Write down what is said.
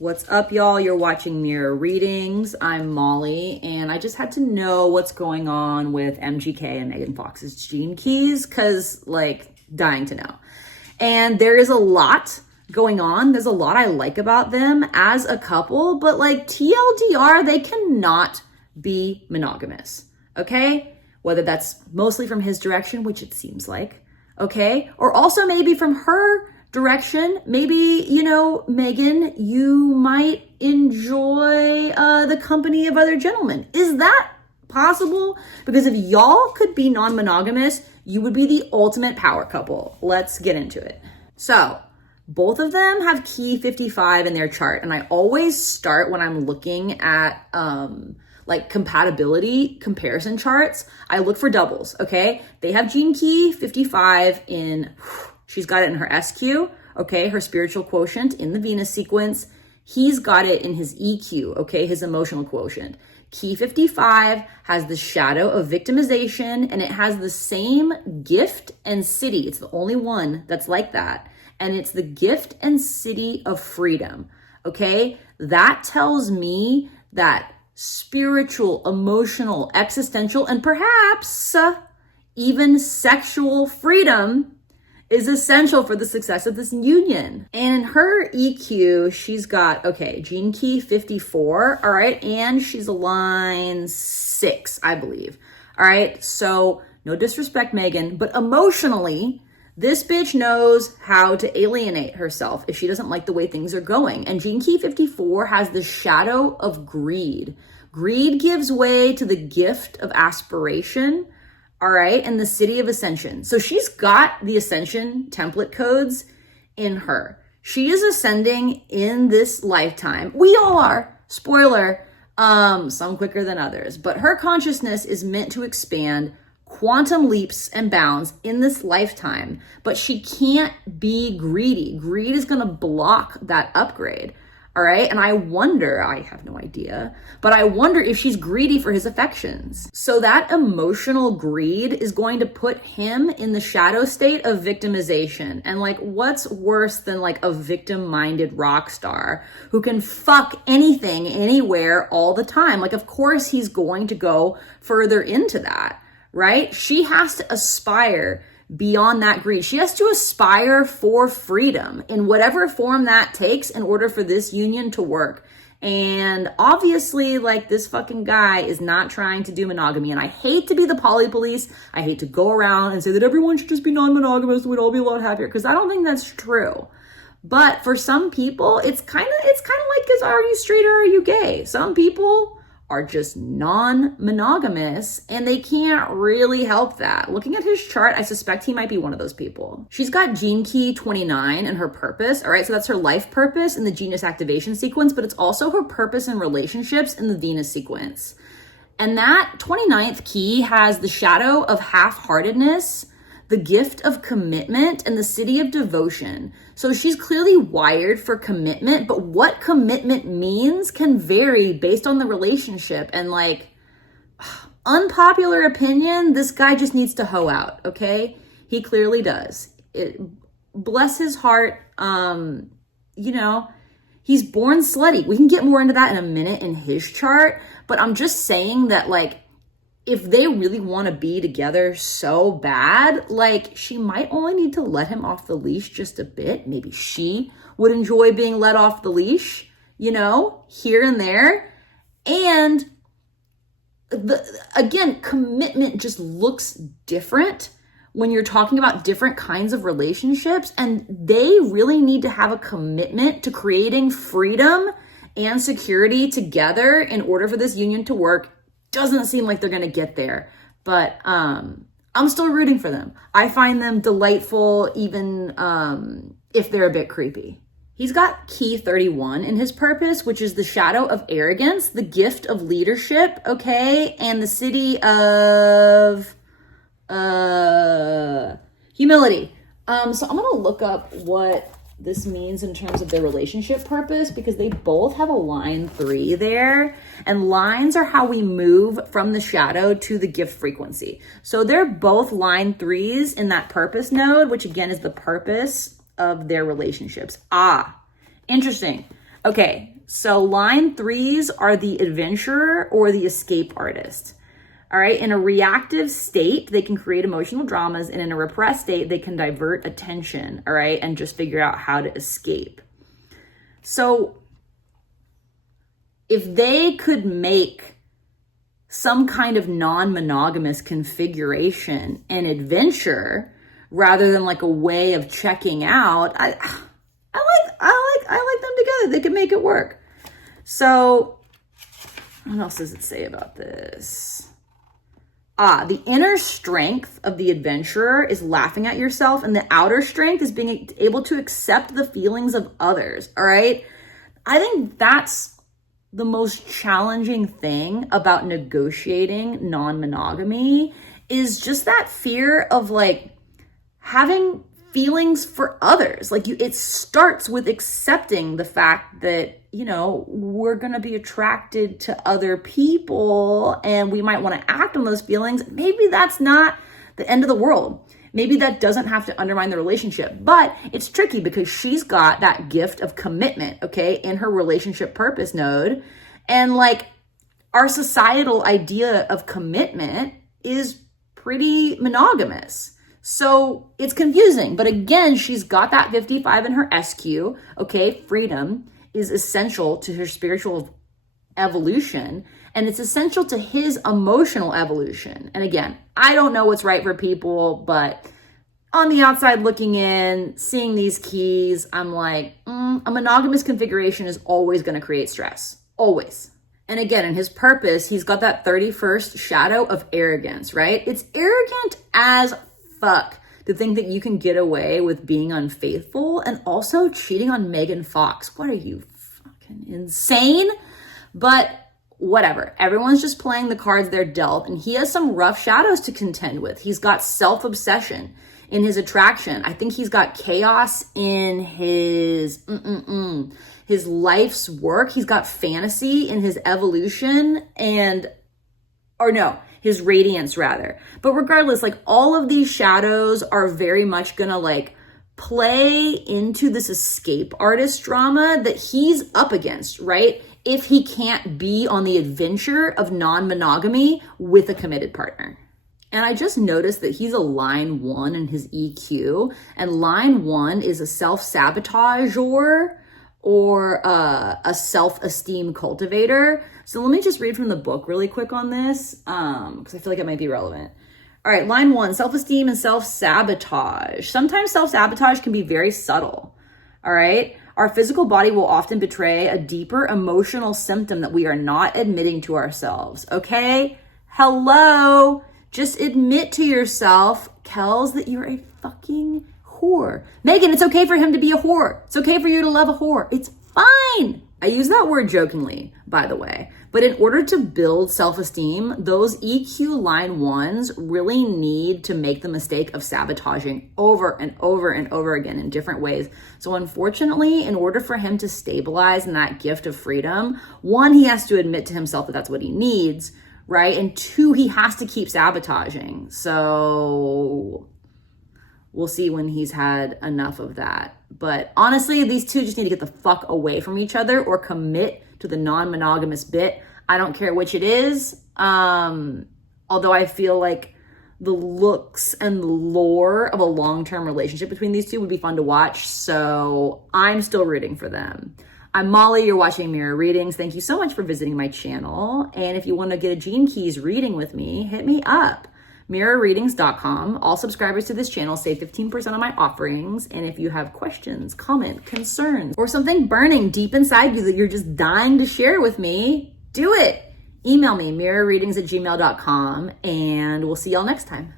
What's up, y'all? You're watching Mirror Readings. I'm Molly, and I just had to know what's going on with MGK and Megan Fox's gene keys, because, like, dying to know. And there is a lot going on. There's a lot I like about them as a couple, but, like, TLDR, they cannot be monogamous, okay? Whether that's mostly from his direction, which it seems like, okay? Or also maybe from her direction. Maybe, you know, Megan, you might enjoy the company of other gentlemen. Is that possible? Because if y'all could be non-monogamous, you would be the ultimate power couple. Let's get into it. So both of them have key 55 in their chart, and I always start when I'm looking at like compatibility comparison charts, I look for doubles, okay? They have gene key 55 in, she's got it in her SQ, okay? Her spiritual quotient in the Venus sequence. He's got it in his EQ, okay? His emotional quotient. Key 55 has the shadow of victimization, and it has the same gift and city. It's the only one that's like that. And it's the gift and city of freedom, okay? That tells me that spiritual, emotional, existential, and perhaps even sexual freedom is essential for the success of this union. And in her EQ, she's got, okay, gene key 54, all right, and she's a line 6, I believe. All right, so no disrespect, Megan, but emotionally, this bitch knows how to alienate herself if she doesn't like the way things are going. And gene key 54 has the shadow of greed. Greed gives way to the gift of aspiration, all right, and the city of ascension. So she's got the ascension template codes in her. She is ascending in this lifetime. We all are, spoiler, some quicker than others, but her consciousness is meant to expand quantum leaps and bounds in this lifetime, but she can't be greedy. Greed is going to block that upgrade. All right. And I wonder, I have no idea, but I wonder if she's greedy for his affections. So that emotional greed is going to put him in the shadow state of victimization. And like, what's worse than like a victim-minded rock star who can fuck anything, anywhere, all the time? Like, of course he's going to go further into that, right? She has to aspire beyond that greed. She has to aspire for freedom in whatever form that takes in order for this union to work. And obviously, like, this fucking guy is not trying to do monogamy. And I hate to be the poly police. I hate to go around and say that everyone should just be non-monogamous. We'd all be a lot happier, because I don't think that's true. But for some people, it's kind of like, are you straight or are you gay? Some people are just non-monogamous, and they can't really help that. Looking at his chart, I suspect he might be one of those people. She's got gene key 29 in her purpose, all right? So that's her life purpose in the genius activation sequence, but it's also her purpose in relationships in the Venus sequence. And that 29th key has the shadow of half-heartedness, the gift of commitment, and the city of devotion. So she's clearly wired for commitment, but what commitment means can vary based on the relationship. And like, unpopular opinion, this guy just needs to hoe out, okay? He clearly does. Bless his heart, you know, he's born slutty. We can get more into that in a minute in his chart, but I'm just saying that, like, if they really want to be together so bad, like, she might only need to let him off the leash just a bit. Maybe she would enjoy being let off the leash, you know, here and there. And again, commitment just looks different when you're talking about different kinds of relationships. And they really need to have a commitment to creating freedom and security together in order for this union to work. Doesn't seem like they're going to get there, but I'm still rooting for them. I find them delightful, even if they're a bit creepy. He's got key 31 in his purpose, which is the shadow of arrogance, the gift of leadership, okay, and the city of humility. So I'm going to look up what this means in terms of their relationship purpose, because they both have a line 3 there, and lines are how we move from the shadow to the gift frequency. So they're both line 3s in that purpose node, which again is the purpose of their relationships. Interesting. Okay, so line 3s are the adventurer or the escape artist. All right, in a reactive state, they can create emotional dramas, and in a repressed state, they can divert attention, all right, and just figure out how to escape. So if they could make some kind of non-monogamous configuration an adventure rather than like a way of checking out, I like them together. They can make it work. So what else does it say about this? The inner strength of the adventurer is laughing at yourself, and the outer strength is being able to accept the feelings of others, all right? I think that's the most challenging thing about negotiating non-monogamy, is just that fear of like having feelings for others. Like it starts with accepting the fact that, you know, we're going to be attracted to other people and we might want to act on those feelings. Maybe that's not the end of the world. Maybe that doesn't have to undermine the relationship, but it's tricky because she's got that gift of commitment, okay, in her relationship purpose node. And like our societal idea of commitment is pretty monogamous. So it's confusing, but again, she's got that 55 in her SQ, okay? Freedom is essential to her spiritual evolution, and it's essential to his emotional evolution. And again, I don't know what's right for people, but on the outside looking in, seeing these keys, I'm like, a monogamous configuration is always going to create stress, always. And again, in his purpose, he's got that 31st shadow of arrogance, right? It's arrogant as fuck to think that you can get away with being unfaithful and also cheating on Megan Fox. What are you, fucking insane? But whatever. Everyone's just playing the cards they're dealt, and he has some rough shadows to contend with. He's got self-obsession in his attraction. I think he's got chaos in his life's work. He's got fantasy in his evolution his radiance rather. But regardless, like all of these shadows are very much gonna like play into this escape artist drama that he's up against, right? If he can't be on the adventure of non-monogamy with a committed partner. And I just noticed that he's a line 1 in his EQ, and line 1 is a self-sabotager or a self-esteem cultivator. So let me just read from the book really quick on this, because I feel like it might be relevant. All right, line 1, self-esteem and self-sabotage. Sometimes self-sabotage can be very subtle, all right? Our physical body will often betray a deeper emotional symptom that we are not admitting to ourselves, okay? Hello? Just admit to yourself, Kels, that you're a fucking whore. Megan, it's okay for him to be a whore. It's okay for you to love a whore. It's fine. I use that word jokingly, by the way. But in order to build self-esteem, those EQ line 1s really need to make the mistake of sabotaging over and over and over again in different ways. So unfortunately, in order for him to stabilize in that gift of freedom, 1, he has to admit to himself that that's what he needs, right? And 2, he has to keep sabotaging. So we'll see when he's had enough of that. But honestly, these two just need to get the fuck away from each other or commit to the non-monogamous bit. I don't care which it is. Although I feel like the looks and the lore of a long-term relationship between these two would be fun to watch. So I'm still rooting for them. I'm Molly, you're watching Mirror Readings. Thank you so much for visiting my channel. And if you want to get a Gene Keys reading with me, hit me up. mirrorreadings.com. All subscribers to this channel save 15% on my offerings. And if you have questions, comment, concerns, or something burning deep inside you that you're just dying to share with me, do it. Email me, mirrorreadings@gmail.com, and we'll see y'all next time.